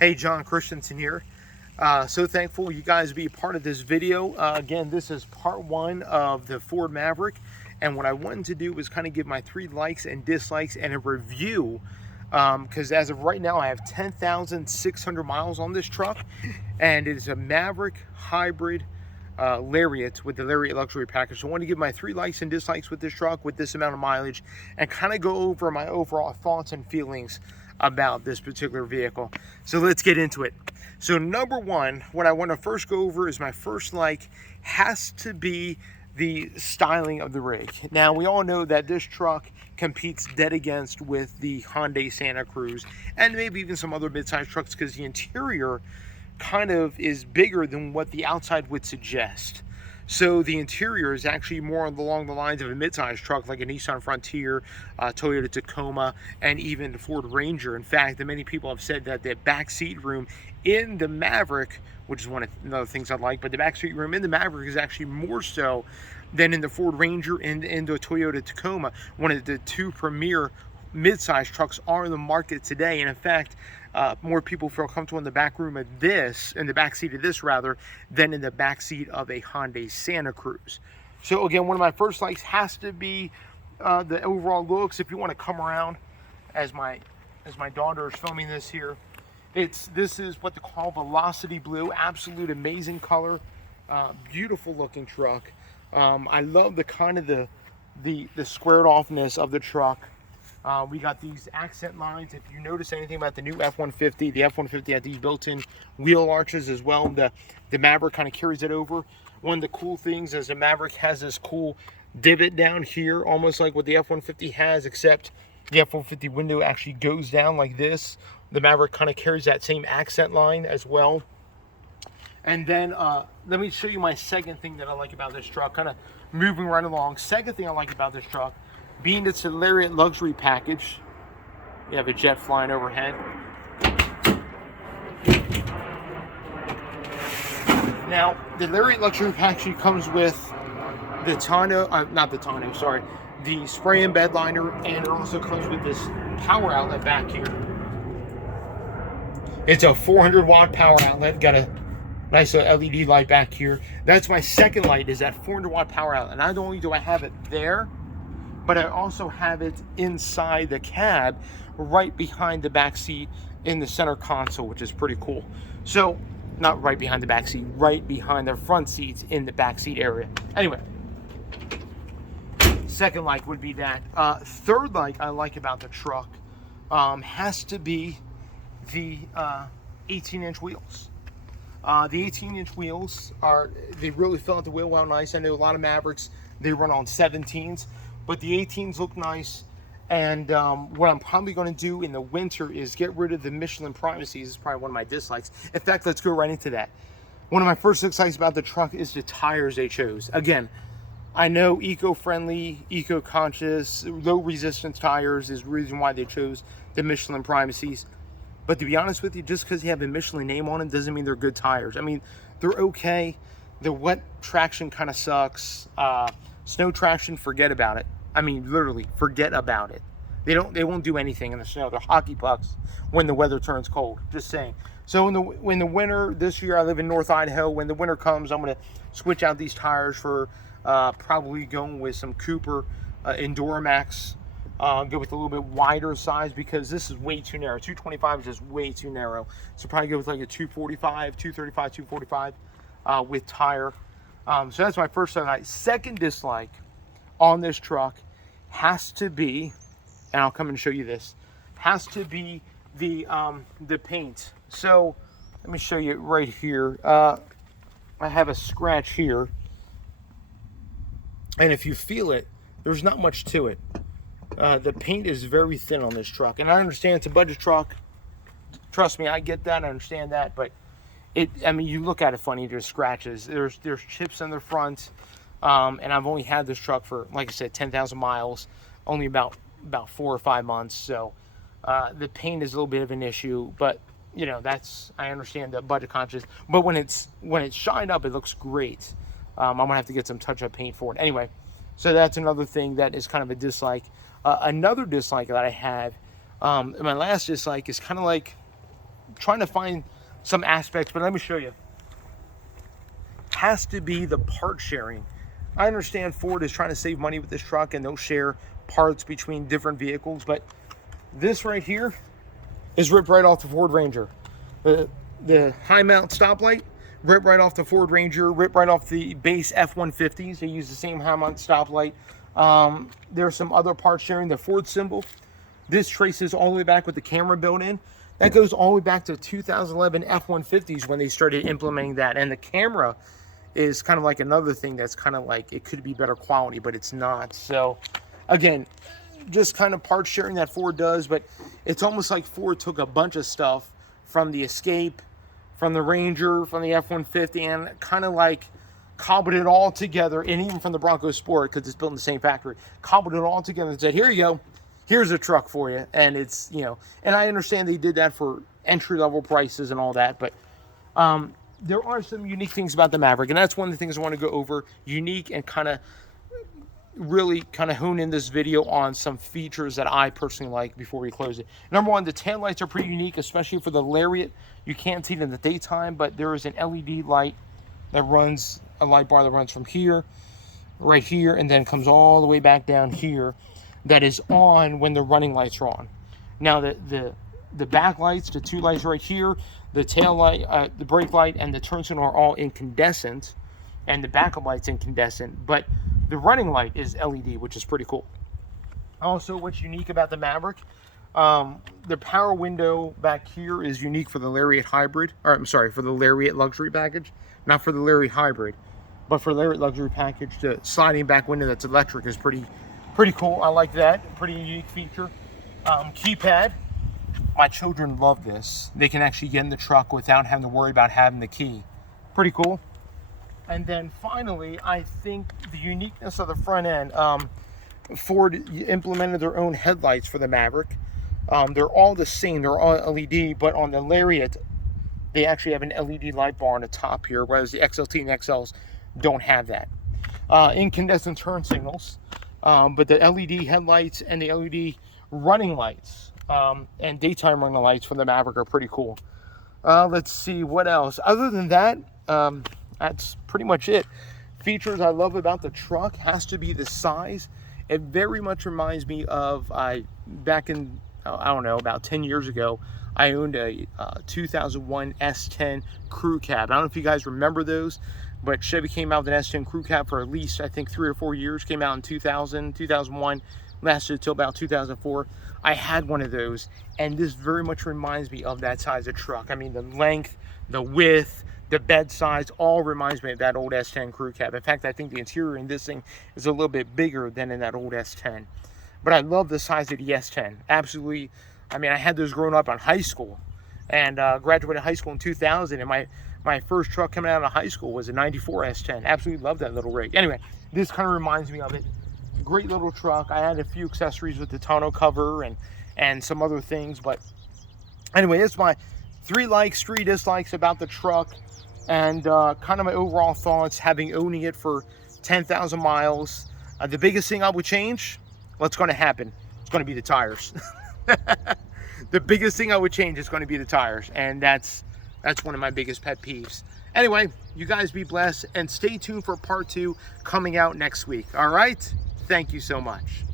Hey, John Christensen here. So thankful you guys be a part of this video. Again, this is part one of the Ford Maverick. And what I wanted to do was kind of give my 3 likes and dislikes and a review. Because as of right now, I have 10,600 miles on this truck. And it is a Maverick Hybrid Lariat with the Lariat Luxury Package. So I want to give my 3 likes and dislikes with this truck with this amount of mileage and kind of go over my overall thoughts and feelings about this particular vehicle. So let's get into it. So number one, what I want to first go over is my first like has to be the styling of the rig. Now we all know that this truck competes dead against with the Hyundai Santa Cruz and maybe even some other mid-sized trucks because the interior kind of is bigger than what the outside would suggest. So the interior is actually more along the lines of a mid-sized truck like a Nissan Frontier, Toyota Tacoma, and even the Ford Ranger. In fact, many people have said that the back seat room in the Maverick, which is one of the things I like, but the back seat room in the Maverick is actually more so than in the Ford Ranger and in the Toyota Tacoma, one of the 2 premier mid-sized trucks are in the market today. And in fact, more people feel comfortable in the back room of this, in the back seat of this rather, than in the back seat of a Hyundai Santa Cruz. So again, one of my first likes has to be the overall looks. If you want to come around, as my daughter is filming this here, this is what they call Velocity Blue, absolute amazing color, beautiful looking truck. I love the kind of the squared offness of the truck. We got these accent lines. If you notice anything about the new F-150, the F-150 had these built-in wheel arches as well. The Maverick kind of carries it over. One of the cool things is the Maverick has this cool divot down here, almost like what the F-150 has, except the F-150 window actually goes down like this. The Maverick kind of carries that same accent line as well. And then let me show you my second thing that I like about this truck, kind of moving right along. Second thing I like about this truck, being it's a Lariat luxury package. You have a jet flying overhead. Now, the Lariat luxury package comes with the the spray and bed liner, and it also comes with this power outlet back here. It's a 400 watt power outlet, got a nice LED light back here. That's my second light, is that 400 watt power outlet. And not only do I have it there, but I also have it inside the cab, right behind the back seat in the center console, which is pretty cool. So, not right behind the back seat, right behind the front seats in the back seat area. Anyway, second like would be that. Third like I like about the truck has to be the 18-inch wheels. The 18-inch wheels they really fill out the wheel well nice. I know a lot of Mavericks, they run on 17s. But the 18s look nice, and what I'm probably going to do in the winter is get rid of the Michelin primacies. This is probably one of my dislikes. In fact, let's go right into that. One of my first dislikes about the truck is the tires they chose. Again, I know eco-friendly, eco-conscious, low-resistance tires is the reason why they chose the Michelin primacies. But to be honest with you, just because they have a Michelin name on it doesn't mean they're good tires. I mean, they're okay. The wet traction kind of sucks. Snow traction, forget about it. I mean, literally, forget about it. They won't do anything in the snow. They're hockey pucks when the weather turns cold. Just saying. So in the winter, this year I live in North Idaho. When the winter comes, I'm going to switch out these tires for probably going with some Cooper Enduramax. Go with a little bit wider size because this is way too narrow. 225 is just way too narrow. So probably go with like a 245, 235, 245 with tire. So that's my first dislike. Second dislike on this truck has to be, and I'll come and show you this, has to be the paint. So let me show you right here. I have a scratch here, and if you feel it, there's not much to it. The paint is very thin on this truck, and I understand it's a budget truck. Trust me, I get that, I understand that, but I mean, you look at it funny, there's scratches, there's chips in the front, and I've only had this truck for, like I said, 10,000 miles, only about 4 or 5 months, so the paint is a little bit of an issue, but, you know, I understand the budget conscious, but when it's shined up, it looks great. I'm going to have to get some touch-up paint for it. Anyway, so that's another thing that is kind of a dislike. Another dislike that I have, my last dislike is kind of like trying to find some aspects, but let me show you. Has to be the part sharing. I understand Ford is trying to save money with this truck and they'll share parts between different vehicles, but this right here is ripped right off the Ford Ranger. The high mount stoplight, ripped right off the Ford Ranger, ripped right off the base F-150s. They use the same high mount stoplight. There's some other parts sharing. The Ford symbol, this traces all the way back with the camera built in. That goes all the way back to 2011 F-150s when they started implementing that. And the camera is kind of like another thing that's kind of like, it could be better quality, but it's not. So again, just kind of part sharing that Ford does, but it's almost like Ford took a bunch of stuff from the Escape, from the Ranger, from the F-150, and kind of like cobbled it all together, and even from the Bronco Sport, because it's built in the same factory, cobbled it all together and said, here you go, here's a truck for you. And it's, you know, and I understand they did that for entry-level prices and all that, but there are some unique things about the Maverick, and that's one of the things I want to go over, unique, and kind of really kind of hone in this video on some features that I personally like before we close it. Number one, the taillights are pretty unique, especially for the Lariat. You can't see it in the daytime, but there is an LED light that runs, a light bar that runs from here, right here, and then comes all the way back down here, that is on when the running lights are on. Now the back lights, the two lights right here, the tail light, the brake light, and the turn signal are all incandescent, and the backup light's incandescent, but the running light is LED, which is pretty cool. Also, what's unique about the Maverick, the power window back here is unique for the Lariat Hybrid, or I'm sorry, for the Lariat Luxury Package, not for the Lariat Hybrid, but for the Lariat Luxury Package, the sliding back window that's electric is pretty cool. I like that, pretty unique feature. Keypad, my children love this. They can actually get in the truck without having to worry about having the key. Pretty cool. And then finally, I think the uniqueness of the front end. Ford implemented their own headlights for the Maverick. They're all the same, they're all LED, but on the Lariat, they actually have an LED light bar on the top here, whereas the XLT and XLs don't have that. Incandescent turn signals, but the LED headlights and the LED running lights and daytime running lights for the Maverick are pretty cool. Let's see, what else? Other than that, that's pretty much it. Features I love about the truck has to be the size. It very much reminds me of, back in, I don't know, about 10 years ago, I owned a 2001 S10 crew cab. I don't know if you guys remember those, but Chevy came out with an S10 crew cab for at least, I think, 3 or 4 years. Came out in 2000, 2001, lasted until about 2004. I had one of those, and this very much reminds me of that size of truck. I mean, the length, the width, the bed size, all reminds me of that old S10 crew cab. In fact, I think the interior in this thing is a little bit bigger than in that old S10. But I love the size of the S10. Absolutely. I mean, I had those growing up in high school, and graduated high school in 2000, and my first truck coming out of high school was a 94 S10. Absolutely love that little rig. Anyway, this kind of reminds me of it. Great little truck. I had a few accessories with the tonneau cover and some other things, but anyway, it's my 3 likes, 3 dislikes about the truck, and kind of my overall thoughts having owning it for 10,000 miles. The biggest thing I would change, what's going to happen? It's going to be the tires. The biggest thing I would change is going to be the tires, and that's one of my biggest pet peeves. Anyway, you guys be blessed, and stay tuned for part 2 coming out next week. All right? Thank you so much.